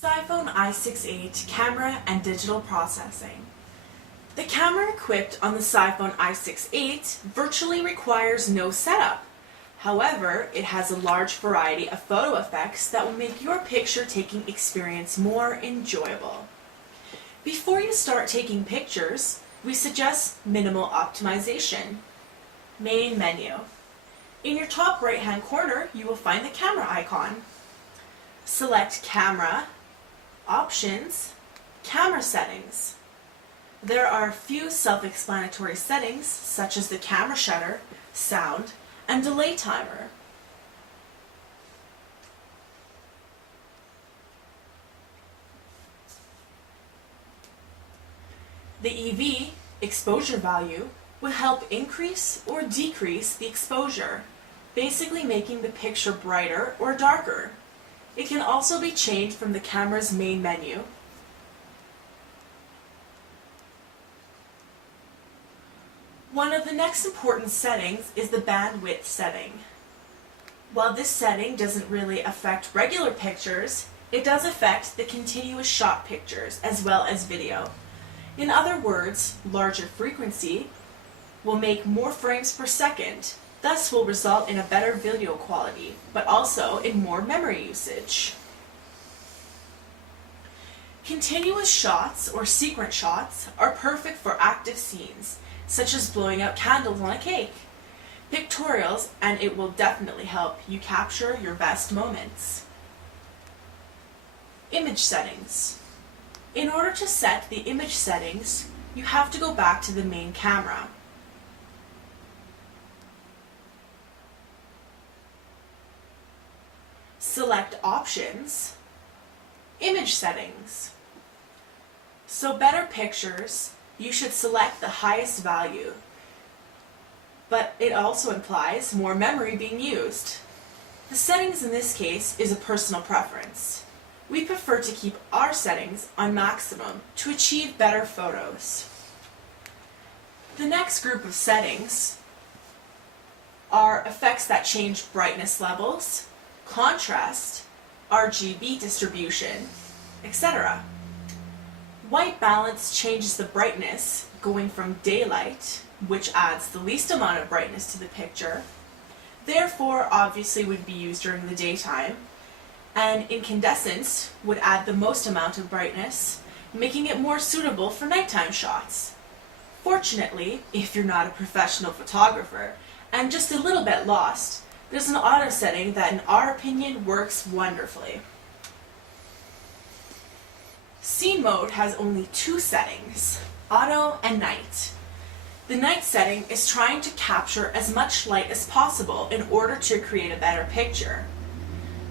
SmartPhone i6-8 camera and digital processing. The camera equipped on the SmartPhone i6-8 virtually requires no setup. However, it has a large variety of photo effects that will make your picture-taking experience more enjoyable. Before you start taking pictures, we suggest minimal optimization. Main menu. In your top right-hand corner, you will find the camera icon. Select Camera, Options, Camera Settings. There are a few self-explanatory settings such as the camera shutter, sound, and delay timer. The EV, exposure value, will help increase or decrease the exposure, basically making the picture brighter or darker. It can also be changed from the camera's main menu. One of the next important settings is the bandwidth setting. While this setting doesn't really affect regular pictures, it does affect the continuous shot pictures as well as video. In other words, larger frequency will make more frames per second, thus will result in a better video quality, but also in more memory usage. Continuous shots or sequence shots are perfect for active scenes, such as blowing out candles on a cake, pictorials, and it will definitely help you capture your best moments. Image settings. In order to set the image settings, you have to go back to the main camera. Select Options, Image Settings. So better pictures, you should select the highest value, but it also implies more memory being used. The settings in this case is a personal preference. We prefer to keep our settings on maximum to achieve better photos. The next group of settings are effects that change brightness levels, contrast, RGB distribution, etc. White balance changes the brightness, going from daylight, which adds the least amount of brightness to the picture, therefore obviously would be used during the daytime, and incandescence would add the most amount of brightness, making it more suitable for nighttime shots. Fortunately, if you're not a professional photographer and just a little bit lost, there's an auto setting that in our opinion works wonderfully. Scene mode has only two settings, auto and night. The night setting is trying to capture as much light as possible in order to create a better picture.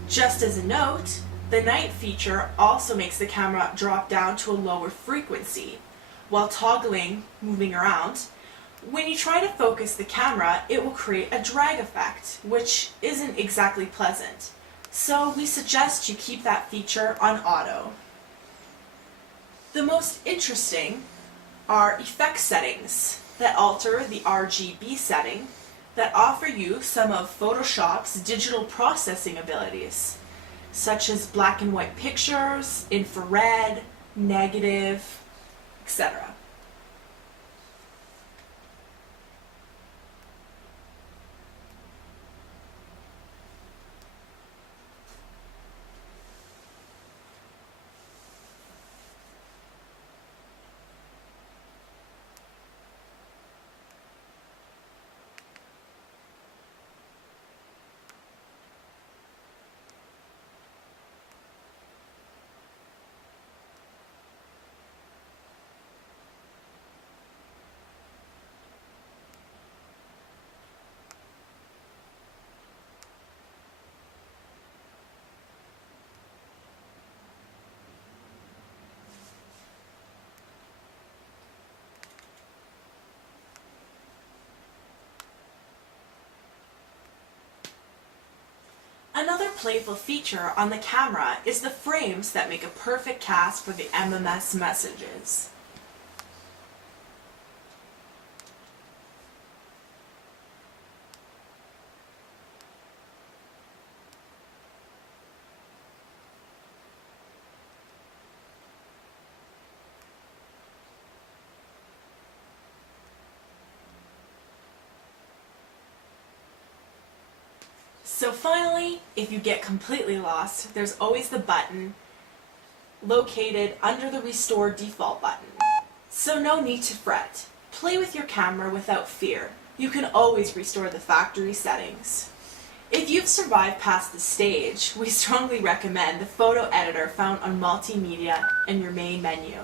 Just as a note, the night feature also makes the camera drop down to a lower frequency. While toggling, moving around, when you try to focus the camera, it will create a drag effect, which isn't exactly pleasant. So we suggest you keep that feature on auto. The most interesting are effect settings that alter the RGB setting that offer you some of Photoshop's digital processing abilities, such as black and white pictures, infrared, negative, etc. Another playful feature on the camera is the frames that make a perfect cast for the MMS messages. So finally, if you get completely lost, there's always the button located under the Restore Default button. So no need to fret. Play with your camera without fear. You can always restore the factory settings. If you've survived past this stage, we strongly recommend the photo editor found on Multimedia in your main menu.